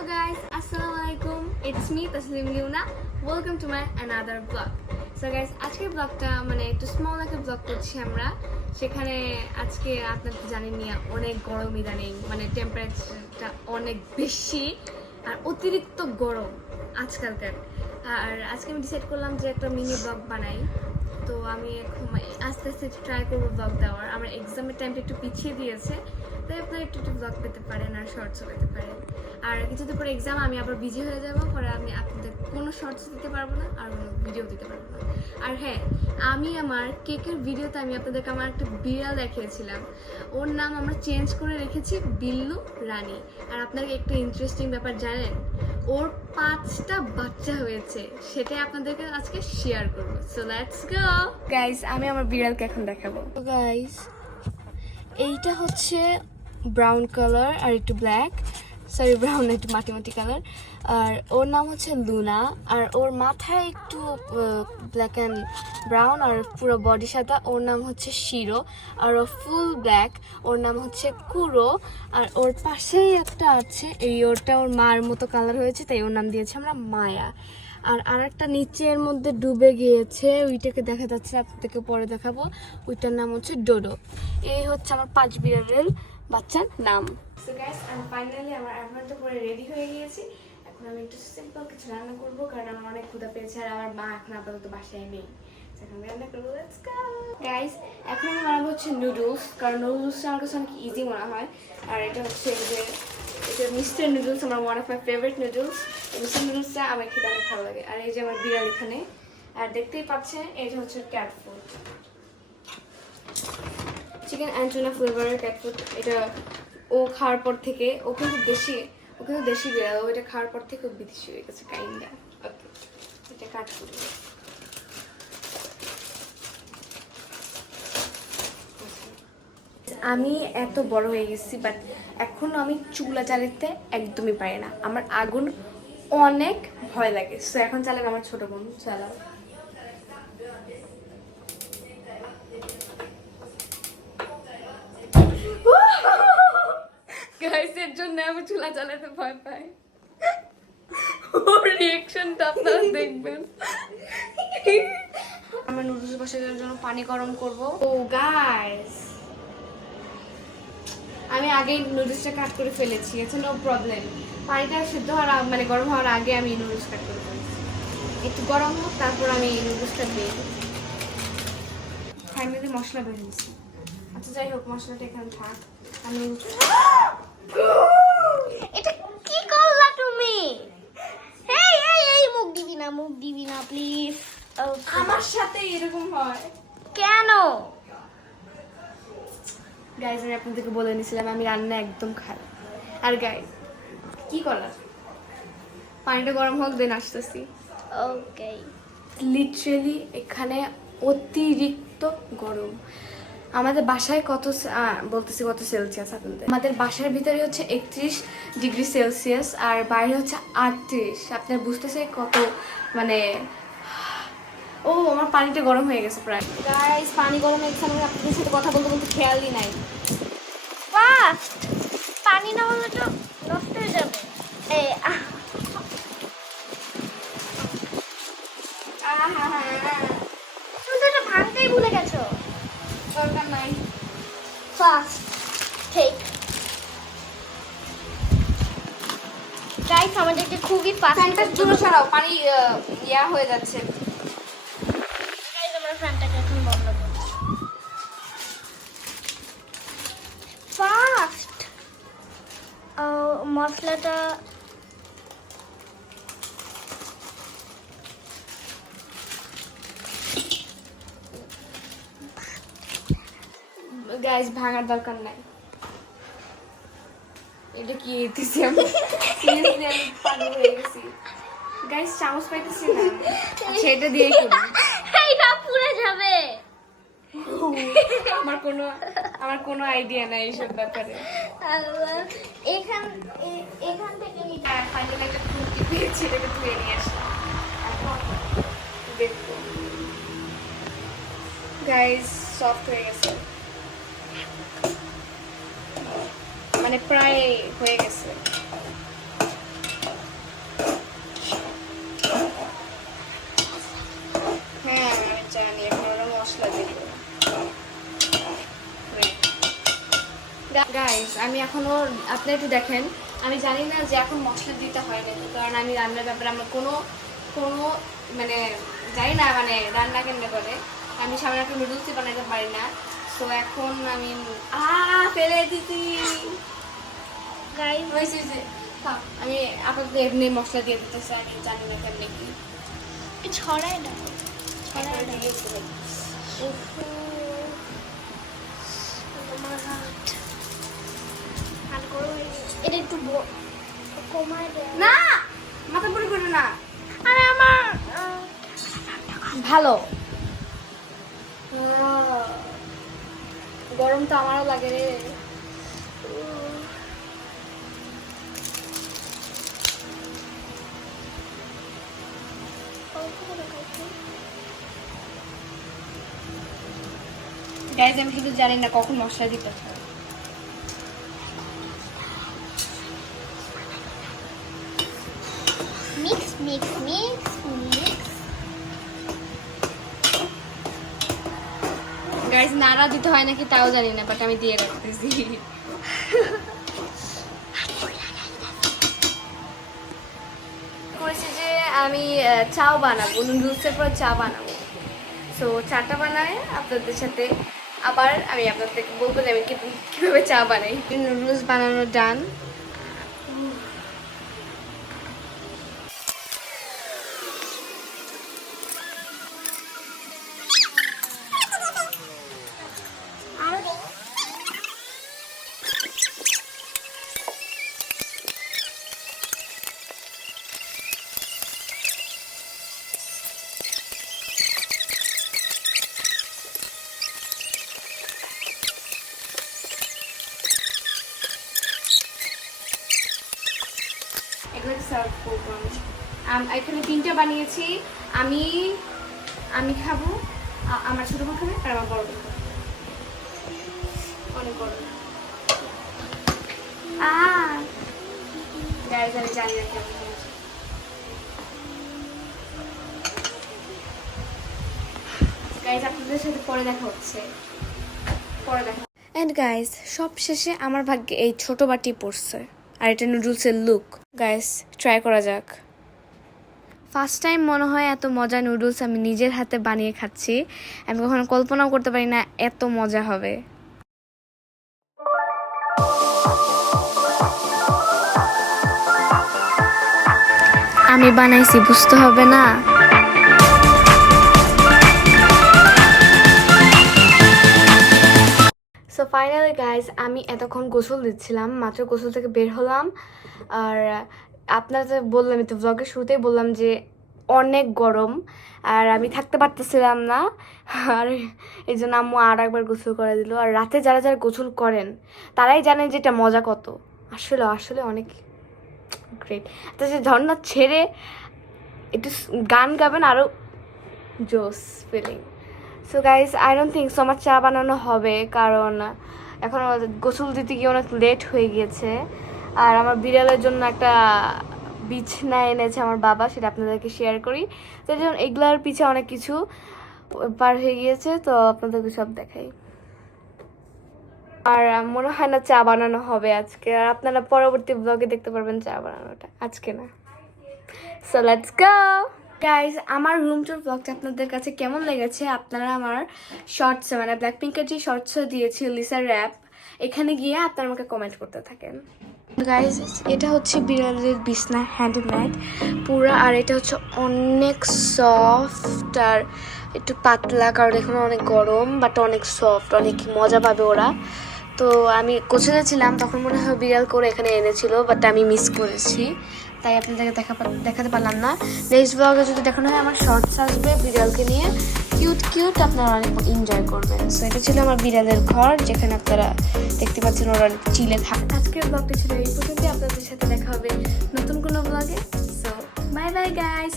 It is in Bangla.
Hello guys, Assalamualaikum. It's me Taslim Liuna. Welcome to my another vlog. So guys, আজকের ব্লগটা মানে একটু স্মল একটা ব্লগ করছি আমরা। সেখানে আজকে আপনারা জানেনই অনেক গরম ইদানিং, মানে টেম্পারেচারটা অনেক বেশি আর অতিরিক্ত গরম আজকালকার। আর আজকে আমি ডিসাইড করলাম যে একটা মিনি ব্লগ বানাই। তো আমি এখন আস্তে আস্তে ট্রাই করবো ব্লগ দেওয়ার। আমার এক্সামের টাইমটা একটু পিছিয়ে দিয়েছে, তাই আপনারা একটু ব্লগ পেতে পারেন আর শর্টসও পেতে পারেন। আর কিছুদিন পরে এক্সাম, আমি আবার বিজি হয়ে যাবো, পরে আমি আপনাদের কোনো শর্টস দিতে পারবো না আর কোনো ভিডিও দিতে পারবো না। আর হ্যাঁ, আমি আমার কেকের ভিডিওতে আমি আপনাদেরকে আমার একটা বিড়াল দেখিয়েছিলাম, ওর নাম আমরা চেঞ্জ করে রেখেছি বিল্লু রানী। আর আপনারা একটা ইন্টারেস্টিং ব্যাপার জানেন, ওর 5টা বাচ্চা হয়েছে, সেটাই আপনাদেরকে আজকে শেয়ার করবো। সো লেটস গো গাইস, আমি আমার বিড়ালকে এখন দেখাবো। গাইস, এইটা হচ্ছে ব্রাউন কালার আর একটু ব্ল্যাক, সরি ব্রাউন একটু মাটি মাটি কালার। আর ওর নাম হচ্ছে লুনা। আর ওর মাথায় একটু ব্ল্যাক অ্যান্ড ব্রাউন আর পুরো বডি সাদা। ওর নাম হচ্ছে শিরো। আর ও ফুল ব্ল্যাক, ওর নাম হচ্ছে কুরো। আর ওর পাশেই একটা আছে, ওরটা ওর মার মতো কালার হয়েছে, তাই ওর নাম দিয়েছে আমরা মায়া। আর আরেকটা নিচের মধ্যে ডুবে গিয়েছে, ওইটাকে দেখা যাচ্ছে, আপনাদেরকে পরে দেখাবো। ওইটার নাম হচ্ছে ডোডো। এই হচ্ছে আমার 5 বিড়ালের বাচ্চার নাম। সো গাইস, আমি ফাইনালি আমার অ্যাপয়েন্টমেন্ট করে রেডি হয়ে গিয়েছি। এখন আমি একটু সিম্পল কিছু রান্না করবো, কারণ আমার অনেক ক্ষুধা পেয়েছে আর আমার মা এখন আপাতত বাসায় নেই। এখন রান্না করবো, লেটস গো গাইস। এখন আমি বানাবো হচ্ছে নুডলস, কারণ নুডলসটা আমার কাছে অনেক ইজি মনে হয়। আর এটা হচ্ছে যে এটা মিস্টার নুডলস, আমার one of my favourite noodles. Mister নুডলসটা আমার খেতে অনেক ভালো লাগে। আর এই যে আমার বিড়াল এখানে, আর দেখতেই পাচ্ছেন এটা হচ্ছে cat food, chicken and tuna ফ্লেভারের ক্যাট ফুড। এটা ও খাওয়ার পর থেকে, ও কিন্তু দেশি বিড়াল, ও এটা খাওয়ার পর থেকে ও বিদেশি হয়ে গেছে কাইন্ডা। ওকে, এটা কাট ফুড। আমি এত বড় হয়ে গেছি, বাট এখনো আমি চুলা জ্বালাতে একদমই পারি না। আমার আগুন অনেক ভয় লাগে। সো এখন চালাবে আমার ছোট বোন, চালাও। গাইসের জন্য আমি চুলা জ্বালাতে ভয় পাই। ওর রিঅ্যাকশনটা আপনারা দেখবেন। আমরা নুডলস বসানোর জন্য পানি গরম করব। ও গাইস, আমি আগেই নুডলসটা কাট করে ফেলেছি, এটা নো প্রবলেম। পানিটা সিদ্ধ হওয়ার মানে গরম হওয়ার আগে আমি নুডলস কাট করে ফেলেছি। একটু গরম হোক, তারপর আমি এই নুডলসটা দিই। ফাইনালি মশলা বের হয়েছে। আচ্ছা যাই হোক, মশলাটা এখানে থাক। আমি এটা কি করলা তুমি? এই এই এই মুখ দিবি না প্লিজ। আমার সাথে এরকম হয় কেন? গাইজ, আমি আপনাদেরকে বলে নিয়েছিলাম আমি রান্না একদম খারাপ। আর গাইজ, কি করার, পানিটা গরম হোক, দেন আসতেছি। ওকে। লিটারেলি এখানে অতিরিক্ত গরম। আমাদের বাসায় কত সেলসিয়াস আপনাদের? আমাদের বাসার ভিতরে হচ্ছে 31 ডিগ্রি সেলসিয়াস আর বাইরে হচ্ছে 38। আপনার বুঝতেছে কত মানে। ও, আমার পানিটা গরম হয়ে গেছে প্রায়। গাইস, পানি গরম হয়ে গেছে, আমি আপনাদের সাথে কথা বলতে বলতে খেয়ালই নাই। ফাস্ট পানি না হলে তো নষ্ট হয়ে যাবে। এই তুমি তো এটা ভাঙতেই ভুলে গেছো। দরকার নাই। ফাস্ট ঠিক। গাইস, আমাদেরকে খুবই ফাস্ট। ফ্যানটা জোরে সরাও, পানি ইয়া হয়ে যাচ্ছে। গাইস, আমরা ফ্যানটাকে এখন বন্ধ করব। ফাস্ট মশলাটা গাইস, ভাঙার দরকার নাই। এটা কি দিছি আমি? সিরিয়াসলি আমি পাগল হয়ে গেছি। গাইস, চামচ পাইতেছি না। আচ্ছা, এটা দিয়েই করি। এইটা পুড়ে যাবে। আমার কোনো আইডিয়া নাই এইসব ব্যাপারে। এখান থেকে ফাইনালি একটা খুঁটি পেয়েছি, এটাকে ধুয়ে নিয়ে আসলাম। এখন দেখবো। গাইস, সফট হয়ে গেছে, মানে প্রায় হয়ে গেছে। আমি এখনো আপনি একটু দেখেন, আমি জানি না যে এখন মশলা দিতে হয় নাকি, কারণ আমি রান্নার ব্যাপারে আমার কোনো কোনো মানে জানি না, মানে রান্না কেমনে করে। আমি সামনে একটা নুডলসই বানাতে পারি না। তো এখন আমি ফেলে দিছি গাইস হয়েছে যে আমি আপাতত এমনি মশলা দিয়ে দিতেছি, আমি জানি না কেমনে কি ছড়াই দাও ছড়ায় দিয়ে এটা একটু কমায় দেয় না মাথা পুরি করে না। আরে আমার ভালো গরম তো আমারও লাগে রে। গাইজ আমি শুধু জানি না কখন মশলা দিতে হয়। Mix mix mix mix guys নাড়া দিতে হয় নাকি তাও জানি না, বাট আমি দিয়ে রাখতেছি। করেছি যে আমি চাও বানাবো, নুডলসের পর চা বানাবো। সো চাটা বানায় আপনাদের সাথে আবার আমি আপনাদেরকে বলবো যে আমি কীভাবে চা বানাই। নুডলস বানানো ডান। এগুলো সার্ভ করবো আমি। এখানে 3টা বানিয়েছি। আমি আমি খাবো, আমার ছোটো বোন খাবে, আর আমার বড় বোন খাবে। অনেক বড় গাইজ আমি জানি না কেমন হয়েছে। গাইজ আপনাদের সাথে পরে দেখা হচ্ছে, পরে দেখা। অ্যান্ড গাইজ সব শেষে আমার ভাগ্যে এই ছোট বাটি পড়ছে, আর এটা নুডলসের লুক। গাইস ট্রাই করা যাক। ফার্স্ট টাইম মনে হয় এত মজা নুডলস আমি নিজের হাতে বানিয়ে খাচ্ছি। আমি কখনো কল্পনাও করতে পারি না এত মজা হবে। আমি বানাইছি, বুঝতে হবে না? সো ফাইনালি গাইজ আমি এতক্ষণ গোসল দিচ্ছিলাম, মাত্র গোসল থেকে বের হলাম। আর আপনাদের বললামই তো, ব্লগের শুরুতেই বললাম যে অনেক গরম, আর আমি থাকতে পারতেছিলাম না। আর এই জন্য আম্মু আর একবার গোসল করে দিল। আর রাতে যারা যারা গোসল করেন তারাই জানেন যে এটা মজা কত। আসলে আসলে অনেক গ্রেট। তো যে ঝর্ণা ছেড়ে একটু গান গাবেন, আরও জোস feeling. So guys I don't think so আমার চা বানানো হবে, কারণ এখন গোসল দিতে গিয়ে অনেক লেট হয়ে গিয়েছে। আর আমার বিড়ালের জন্য একটা বিছনা এনেছে আমার বাবা, সেটা আপনাদেরকে শেয়ার করি। তো এই জন্য এগুলার পিছে অনেক কিছু পার হয়ে গিয়েছে, তো আপনাদেরকে সব দেখাই। আর মনে হয় না চা বানানো হবে আজকে, আর আপনারা পরবর্তী ব্লগে দেখতে পারবেন চা বানানোটা, আজকে না। So let's go guys. আমার রুম টুর ব্লগটা আপনাদের কাছে কেমন লেগেছে আপনারা আমার শর্টসে, মানে ব্ল্যাকপিঙ্কের যে শর্টসে দিয়েছি লিসার র্যাপ, এখানে গিয়ে আপনারা আমাকে কমেন্ট করতে থাকেন। গাইজ এটা হচ্ছে বিড়ালের বিছনা, হ্যান্ডমেড পুরো। আর এটা হচ্ছে অনেক সফট আর একটু পাতলা, কারণ এখানে অনেক গরম, বাট অনেক সফট, অনেক মজা পাবে ওরা। তো আমি কোচিংয়ে ছিলাম তখন মনে হয় বিড়াল করে এখানে এনেছিল, বাট আমি মিস করেছি, তাই আপনাদেরকে দেখাতে পারলাম না। নেক্সট ব্লগে যদি দেখানো হয় আমার শর্টস আসবে বিড়ালকে নিয়ে, কিউট কিউট, আপনারা অনেক এনজয় করবেন। সো এটা ছিল আমার বিড়ালের ঘর, যেখানে আপনারা দেখতে পাচ্ছেন ওরা অনেক চিলে থাকে। আজকের ব্লগটা ছিল এই পর্যন্ত, আপনাদের সাথে দেখা হবে নতুন কোনো ব্লগে। So bye bye guys.